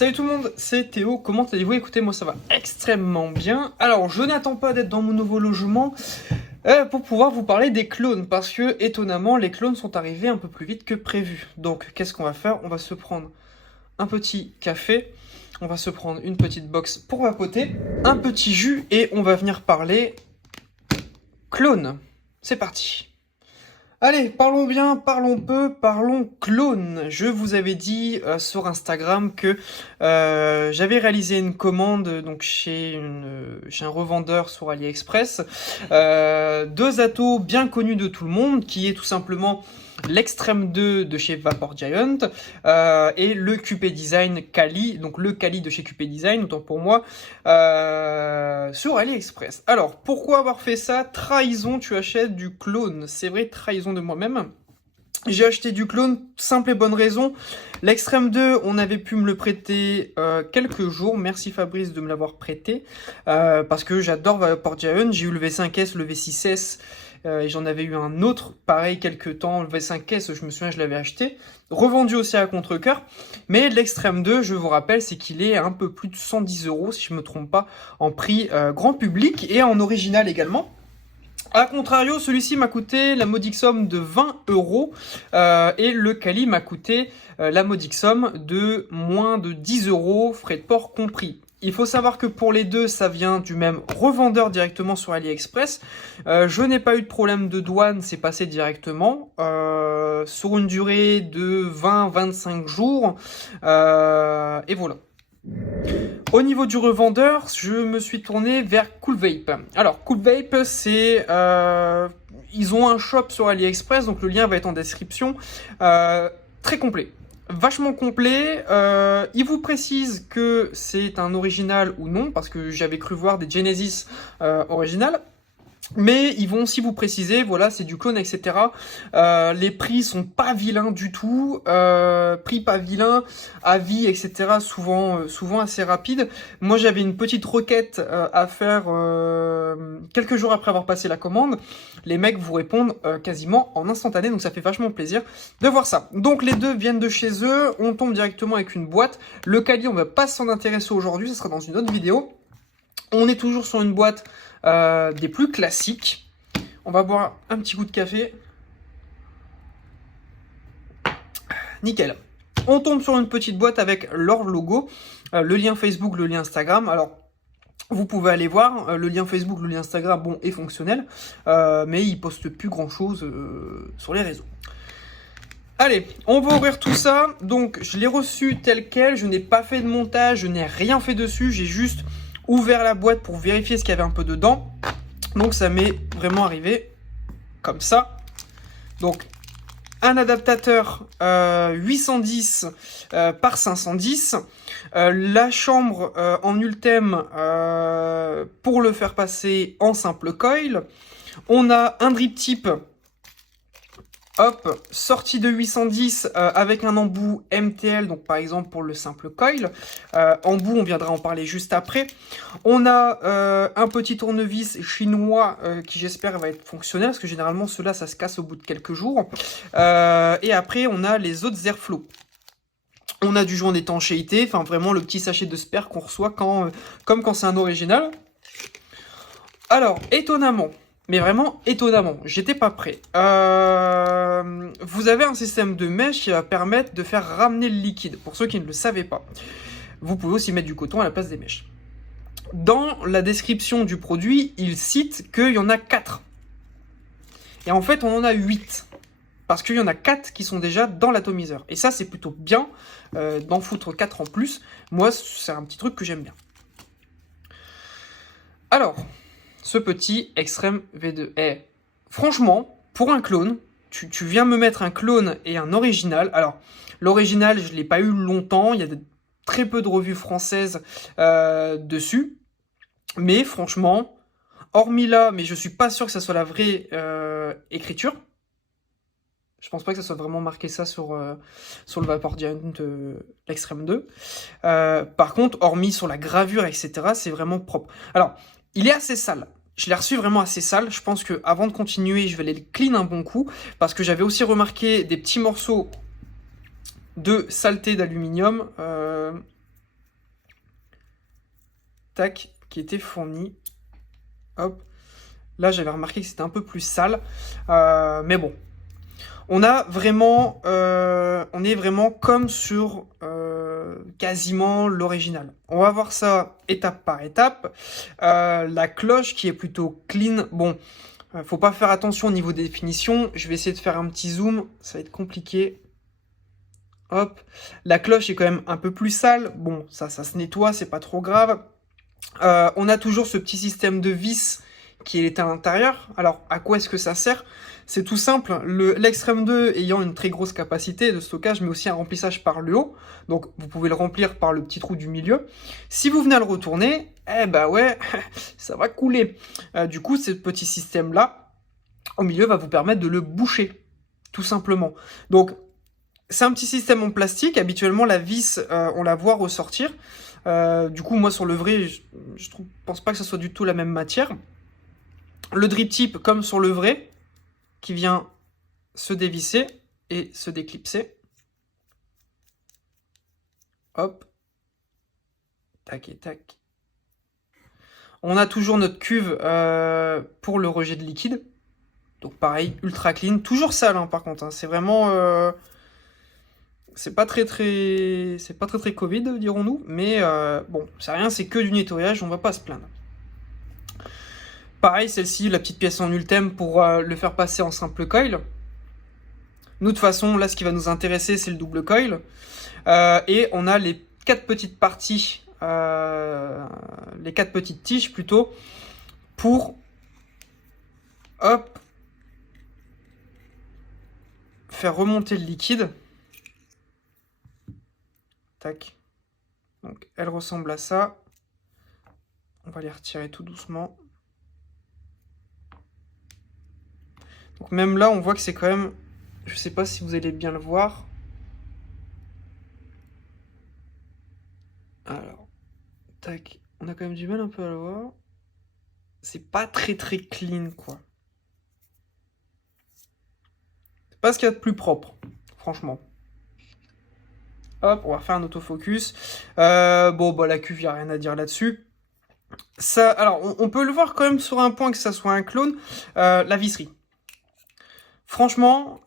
Salut tout le monde, c'est Théo, comment allez-vous? Écoutez, moi ça va extrêmement bien. Alors, je n'attends pas d'être dans mon nouveau logement pour pouvoir vous parler des clones, parce que, étonnamment, les clones sont arrivés un peu plus vite que prévu. Donc, qu'est-ce qu'on va faire? On va se prendre un petit café, on va se prendre une petite box pour vapoter, un petit jus, et on va venir parler clones. C'est parti. Allez, parlons bien, parlons peu, parlons clone. Je vous avais dit sur Instagram que j'avais réalisé une commande donc chez un revendeur sur AliExpress. Deux atos bien connus de tout le monde, qui est tout simplement l'Extreme 2 de chez Vapor Giant et le QP Design Kali, donc le Kali de chez QP Design, autant pour moi, sur AliExpress. Alors, pourquoi avoir fait ça? Trahison, tu achètes du clone. C'est vrai, trahison de moi-même. J'ai acheté du clone, simple et bonne raison. L'Extreme 2, on avait pu me le prêter quelques jours. Merci Fabrice de me l'avoir prêté. Parce que j'adore Vapor Giant. J'ai eu le V5S, le V6S. Et j'en avais eu un autre, pareil, quelques temps. Le V5S, je me souviens, je l'avais acheté. Revendu aussi à contre-cœur. Mais l'Extreme 2, je vous rappelle, c'est qu'il est un peu plus de 110 €, si je me trompe pas, en prix grand public et en original également. A contrario, celui-ci m'a coûté la modique somme de 20 € et le Kali m'a coûté la modique somme de moins de 10 €, frais de port compris. Il faut savoir que pour les deux, ça vient du même revendeur directement sur AliExpress. Je n'ai pas eu de problème de douane, c'est passé directement sur une durée de 20-25 jours. Et voilà. Au niveau du revendeur, je me suis tourné vers Cool Vape. Alors, Cool Vape, c'est... ils ont un shop sur AliExpress, donc le lien va être en description. Très complet. Vachement complet. Il vous précise que c'est un original ou non, parce que j'avais cru voir des Genesis originales. Mais ils vont aussi vous préciser, voilà, c'est du clone, etc. Les prix sont pas vilains du tout, prix pas vilain, avis, etc. Souvent assez rapide. Moi, j'avais une petite requête à faire quelques jours après avoir passé la commande. Les mecs vous répondent quasiment en instantané, donc ça fait vachement plaisir de voir ça. Donc les deux viennent de chez eux, on tombe directement avec une boîte. Le Kali, on va pas s'en intéresser aujourd'hui, ça sera dans une autre vidéo. On est toujours sur une boîte des plus classiques. On va boire un petit coup de café. Nickel. On tombe sur une petite boîte avec leur logo, le lien Facebook, le lien Instagram. Alors, vous pouvez aller voir, le lien Facebook, le lien Instagram, bon, est fonctionnel, mais ils postent plus grand-chose sur les réseaux. Allez, on va ouvrir tout ça. Donc, je l'ai reçu tel quel, je n'ai pas fait de montage, je n'ai rien fait dessus, j'ai juste ouvert la boîte pour vérifier ce qu'il y avait un peu dedans. Donc ça m'est vraiment arrivé comme ça. Donc un adaptateur 810 par 510. La chambre en Ultem pour le faire passer en simple coil. On a un drip tip. Hop, sortie de 810 avec un embout MTL, donc par exemple pour le simple coil. Embout, on viendra en parler juste après. On a un petit tournevis chinois qui j'espère va être fonctionnel, parce que généralement ceux-là ça se casse au bout de quelques jours. Et après on a les autres airflow. On a du joint d'étanchéité, enfin vraiment le petit sachet de spare qu'on reçoit comme quand c'est un original. Alors, étonnamment, mais vraiment étonnamment, j'étais pas prêt. Vous avez un système de mèche qui va permettre de faire ramener le liquide, pour ceux qui ne le savaient pas. Vous pouvez aussi mettre du coton à la place des mèches. Dans la description du produit, il cite qu'il y en a 4. Et en fait, on en a 8. Parce qu'il y en a 4 qui sont déjà dans l'atomiseur. Et ça, c'est plutôt bien d'en foutre 4 en plus. Moi, c'est un petit truc que j'aime bien. Alors, ce petit Extreme V2. Franchement, pour un clone, tu viens me mettre un clone et un original. Alors, l'original, je ne l'ai pas eu longtemps. Il y a très peu de revues françaises dessus. Mais franchement, hormis là, mais je suis pas sûr que ça soit la vraie écriture. Je pense pas que ça soit vraiment marqué ça sur le Vapor Giant l'Extreme 2. Par contre, hormis sur la gravure, etc., c'est vraiment propre. Alors, il est assez sale. Je l'ai reçu vraiment assez sale. Je pense que avant de continuer, je vais aller le clean un bon coup. Parce que j'avais aussi remarqué des petits morceaux de saleté d'aluminium. tac, qui était fourni. Hop. Là, j'avais remarqué que c'était un peu plus sale. Mais bon. On est vraiment comme sur quasiment l'original. On va voir ça étape par étape. La cloche qui est plutôt clean. Bon, faut pas faire attention au niveau des définitions. Je vais essayer de faire un petit zoom. Ça va être compliqué. Hop. La cloche est quand même un peu plus sale. Bon, ça se nettoie, c'est pas trop grave. On a toujours ce petit système de vis qui est à l'intérieur. Alors, à quoi est-ce que ça sert? C'est tout simple. L'Extreme 2 ayant une très grosse capacité de stockage, mais aussi un remplissage par le haut. Donc, vous pouvez le remplir par le petit trou du milieu. Si vous venez à le retourner, eh ben ouais, ça va couler. Du coup, ce petit système-là, au milieu, va vous permettre de le boucher, tout simplement. Donc, c'est un petit système en plastique. Habituellement, la vis, on la voit ressortir. Du coup, moi, sur le vrai, je pense pas que ce soit du tout la même matière. Le drip tip, comme sur le vrai, qui vient se dévisser et se déclipser. Hop. Tac et tac. On a toujours notre cuve pour le rejet de liquide. Donc pareil, ultra clean. Toujours sale, hein, par contre. Hein. C'est vraiment... c'est pas très Covid, dirons-nous. Mais bon, c'est rien, c'est que du nettoyage, on va pas se plaindre. Pareil, celle-ci, la petite pièce en ultime pour le faire passer en simple coil. Nous, de toute façon, là, ce qui va nous intéresser, c'est le double coil. Et on a les 4 petites parties, les 4 petites tiges plutôt, pour, hop, faire remonter le liquide. Tac. Donc, elle ressemble à ça. On va les retirer tout doucement. Donc même là, on voit que c'est quand même... Je sais pas si vous allez bien le voir. Alors, tac. On a quand même du mal un peu à le voir. C'est pas très clean, quoi. C'est pas ce qu'il y a de plus propre, franchement. Hop, on va faire un autofocus. Bon, bah la cuve, il n'y a rien à dire là-dessus. Ça, alors, on peut le voir quand même sur un point que ça soit un clone. La visserie. Franchement,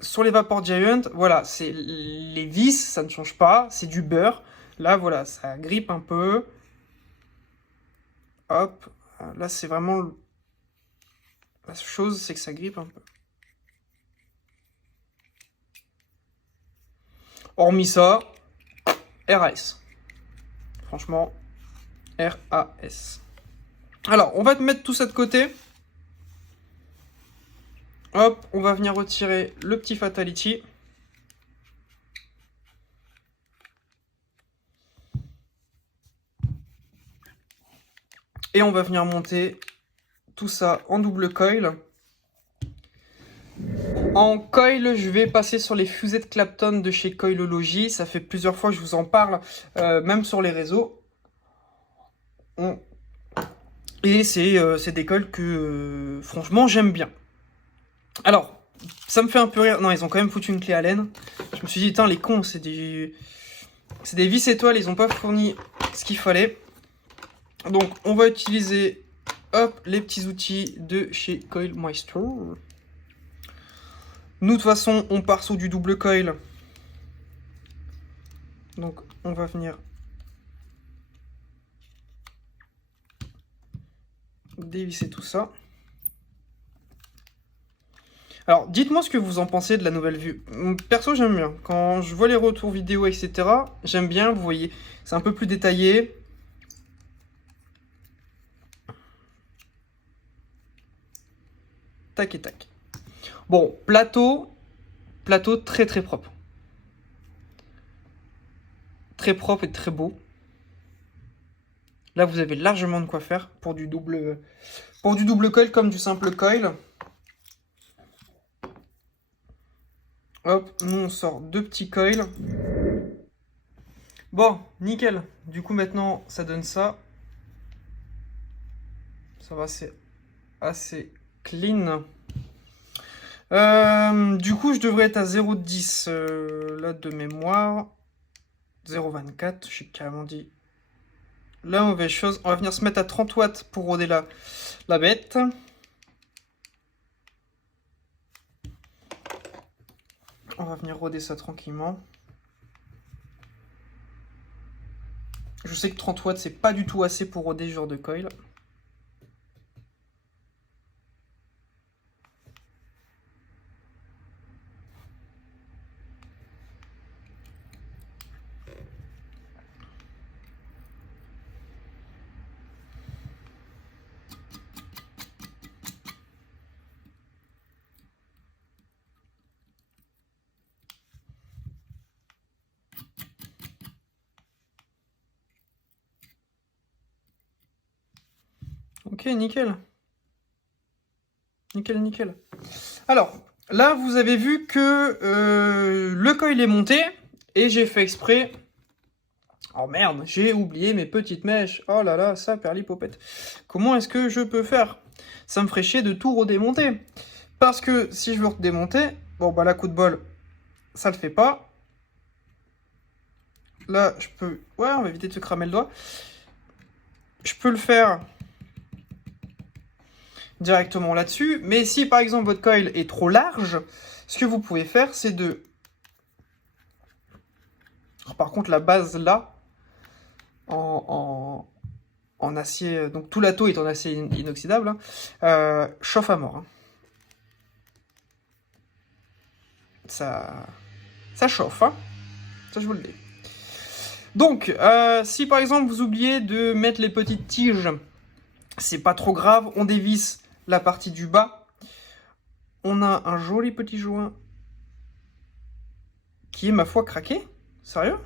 sur les Vapor Giant, voilà, c'est les vis, ça ne change pas, c'est du beurre. Là, voilà, ça grippe un peu. Hop, là, c'est vraiment... La chose, c'est que ça grippe un peu. Hormis ça, RAS. Franchement, RAS. Alors, on va te mettre tout ça de côté. Hop, on va venir retirer le petit Fatality. Et on va venir monter tout ça en double coil. En coil, je vais passer sur les fusées de Clapton de chez Coilology. Ça fait plusieurs fois que je vous en parle, même sur les réseaux. Et c'est des coils que, franchement, j'aime bien. Alors, ça me fait un peu rire. Non, ils ont quand même foutu une clé Allen. Je me suis dit, putain, les cons, c'est des vis étoiles, ils n'ont pas fourni ce qu'il fallait. Donc, on va utiliser, hop, les petits outils de chez Coilmeister. Nous, de toute façon, on part sous du double coil. Donc, on va venir dévisser tout ça. Alors, dites-moi ce que vous en pensez de la nouvelle vue. Perso, j'aime bien. Quand je vois les retours vidéo, etc., j'aime bien. Vous voyez, c'est un peu plus détaillé. Tac et tac. Bon, plateau très propre. Très propre et très beau. Là, vous avez largement de quoi faire pour du double coil comme du simple coil. Hop, nous on sort 2 petits coils. Bon, nickel. Du coup, maintenant, ça donne ça. Ça va, c'est assez clean. Du coup, je devrais être à 0,10 là de mémoire. 0,24, j'ai carrément dit la mauvaise chose. On va venir se mettre à 30 watts pour roder la bête. On va venir roder ça tranquillement. Je sais que 30 watts, c'est pas du tout assez pour roder ce genre de coil. Ok, nickel. Nickel, nickel. Alors, là, vous avez vu que le coil est monté, et j'ai fait exprès... Oh merde, j'ai oublié mes petites mèches. Oh là là, ça, perlipopette. Comment est-ce que je peux faire? Ça me ferait chier de tout redémonter. Parce que si je veux redémonter, bon bah là, coup de bol, ça le fait pas. Là, je peux... Ouais, on va éviter de se cramer le doigt. Je peux le faire directement là-dessus. Mais si, par exemple, votre coil est trop large, ce que vous pouvez faire, c'est de... Alors, par contre, la base, là, en acier... Donc, tout l'atto est en acier inoxydable, hein, chauffe à mort. Hein. Ça chauffe, hein. Ça, je vous le dis. Donc, si par exemple vous oubliez de mettre les petites tiges, c'est pas trop grave, on dévisse la partie du bas. On a un joli petit joint qui est, ma foi, craqué. Sérieux?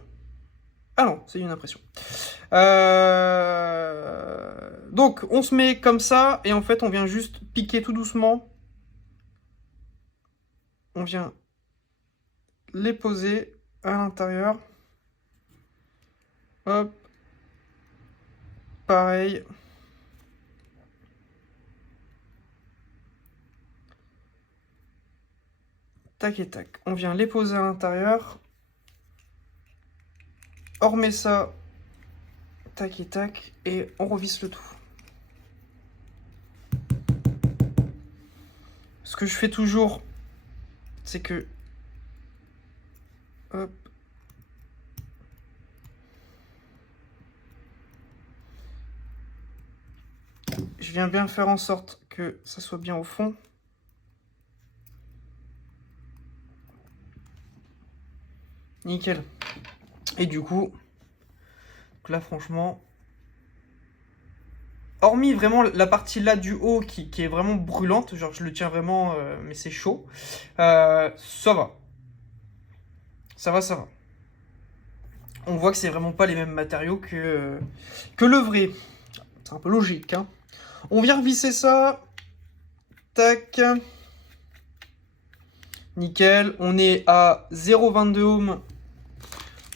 Ah non, c'est une impression. Donc, on se met comme ça, et en fait, on vient juste piquer tout doucement. On vient les poser à l'intérieur. Hop. Pareil. Tac et tac. On vient les poser à l'intérieur. On remet ça. Tac et tac. Et on revisse le tout. Ce que je fais toujours, c'est que... Hop. Je viens bien faire en sorte que ça soit bien au fond. Nickel. Et du coup, là franchement, hormis vraiment la partie là du haut qui est vraiment brûlante, genre je le tiens vraiment, mais c'est chaud, ça va. Ça va, ça va. On voit que c'est vraiment pas les mêmes matériaux que le vrai. C'est un peu logique, hein. On vient revisser ça. Tac. Nickel. On est à 0,22 ohms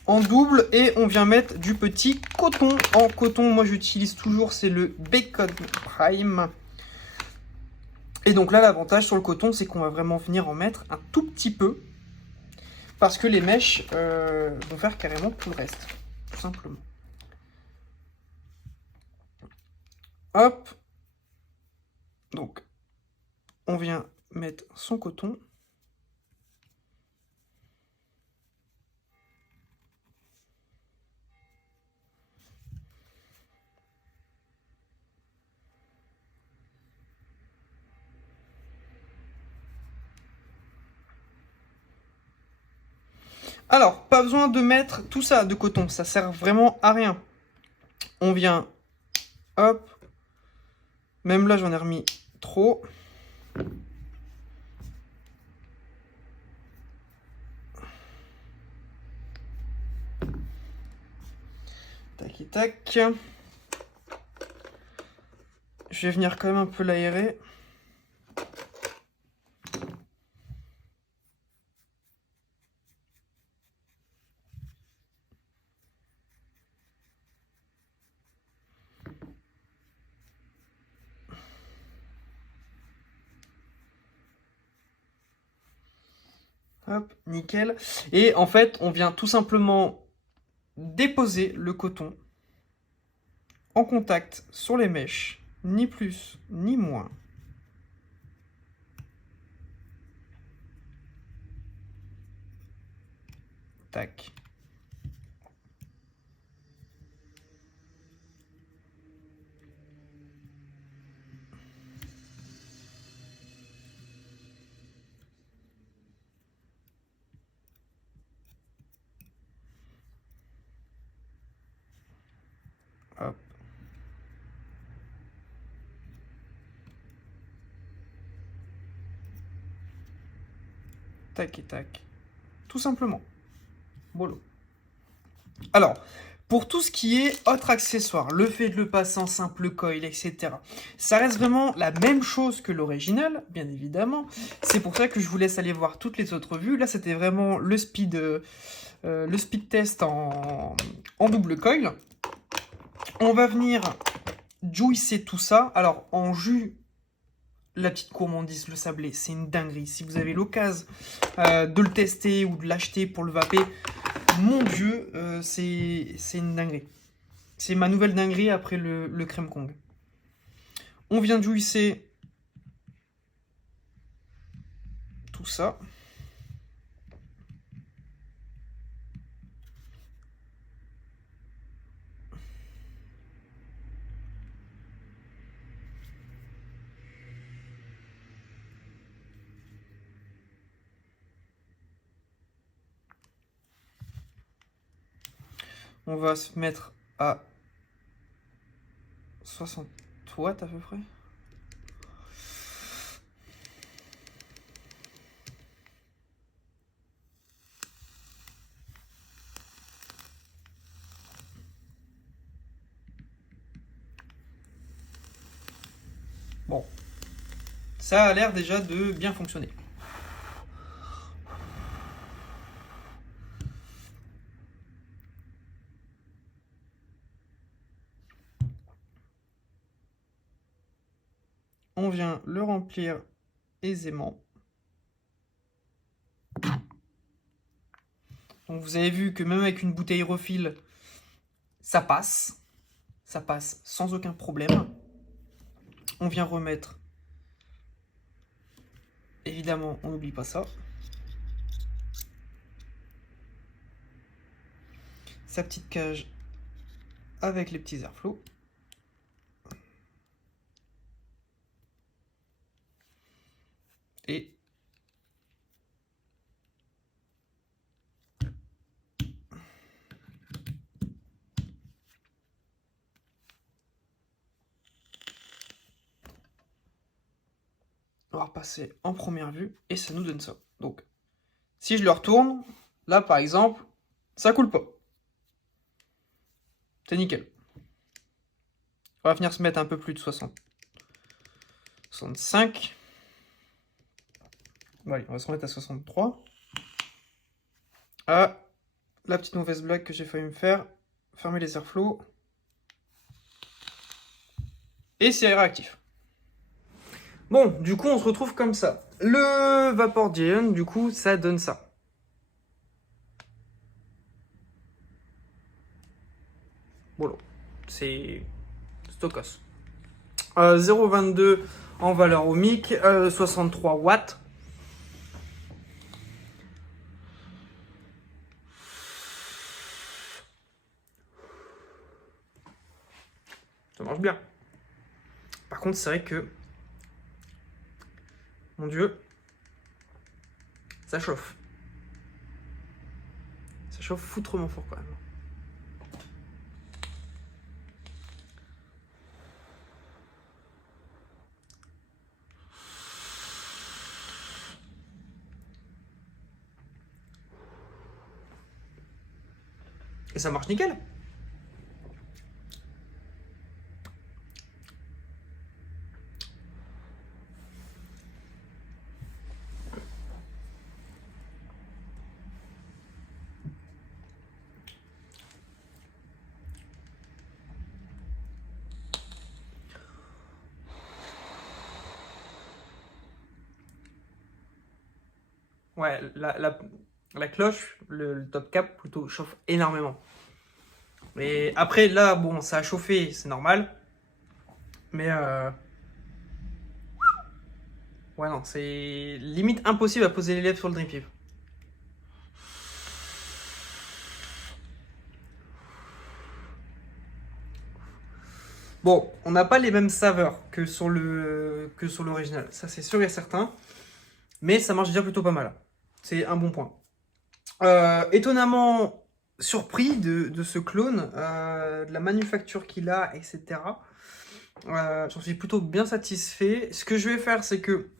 en double et on vient mettre du petit coton en coton. Moi j'utilise toujours, c'est le Bacon Prime. Et donc là l'avantage sur le coton, c'est qu'on va vraiment venir en mettre un tout petit peu parce que les mèches vont faire carrément tout le reste, tout simplement. Hop. Donc on vient mettre son coton. Alors, pas besoin de mettre tout ça de coton, ça sert vraiment à rien. On vient, hop, même là j'en ai remis trop. Tac et tac. Je vais venir quand même un peu l'aérer. Hop, nickel. Et en fait, on vient tout simplement déposer le coton en contact sur les mèches, ni plus ni moins. Tac. Hop. Tac et tac. Tout simplement. Bolo. Alors, pour tout ce qui est autre accessoire, le fait de le passer en simple coil, etc., ça reste vraiment la même chose que l'original, bien évidemment. C'est pour ça que je vous laisse aller voir toutes les autres vues. Là, c'était vraiment le speed test en double coil. On va venir juicer tout ça. Alors, en jus, la petite gourmandise, le sablé, c'est une dinguerie. Si vous avez l'occasion de le tester ou de l'acheter pour le vaper, mon Dieu, c'est une dinguerie. C'est ma nouvelle dinguerie après le crème Kong. On vient de juicer tout ça. On va se mettre à 60 watts à peu près. Bon, ça a l'air déjà de bien fonctionner. On vient le remplir aisément. Donc vous avez vu que même avec une bouteille refill, ça passe. Ça passe sans aucun problème. On vient remettre, évidemment, on n'oublie pas ça, sa petite cage avec les petits airflows. Et on va repasser en première vue et ça nous donne ça. Donc, si je le retourne, là par exemple, ça coule pas. C'est nickel. On va venir se mettre un peu plus de 60. 65. Bon, allez, on va se remettre à 63. Ah, la petite mauvaise blague que j'ai failli me faire. Fermer les airflows. Et c'est réactif. Bon, du coup, on se retrouve comme ça. Le Vapor Giant, du coup, ça donne ça. Voilà. C'est stokos. 0,22 en valeur ohmique, 63 watts. Ça marche bien. Par contre, c'est vrai que, mon Dieu, ça chauffe. Ça chauffe foutrement fort quand même. Et ça marche nickel. Ouais, la cloche, le top cap plutôt chauffe énormément. Et après, là, bon, ça a chauffé, c'est normal. Mais ouais, non, c'est limite impossible à poser les lèvres sur le Dream Pip. Bon, on n'a pas les mêmes saveurs que sur l'original, ça c'est sûr et certain. Mais ça marche déjà plutôt pas mal. C'est un bon point. Étonnamment surpris de ce clone, de la manufacture qu'il a, etc. J'en suis plutôt bien satisfait. Ce que je vais faire, c'est que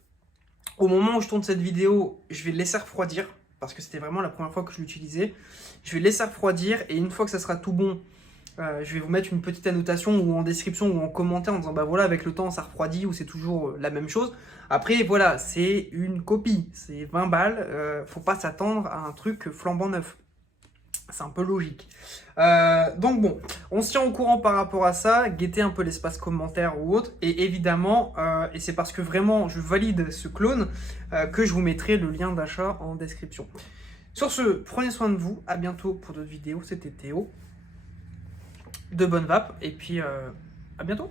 au moment où je tourne cette vidéo, je vais le laisser refroidir, parce que c'était vraiment la première fois que je l'utilisais. Je vais le laisser refroidir, et une fois que ça sera tout bon, je vais vous mettre une petite annotation ou en description ou en commentaire en disant bah voilà, avec le temps ça refroidit ou c'est toujours la même chose. Après voilà, c'est une copie, c'est 20 balles, faut pas s'attendre à un truc flambant neuf. C'est un peu logique. Donc bon, on se tient au courant par rapport à ça, guettez un peu l'espace commentaire ou autre, et évidemment, et c'est parce que vraiment je valide ce clone, que je vous mettrai le lien d'achat en description. Sur ce, prenez soin de vous, à bientôt pour d'autres vidéos, c'était Théo, de bonnes vapes, et puis à bientôt.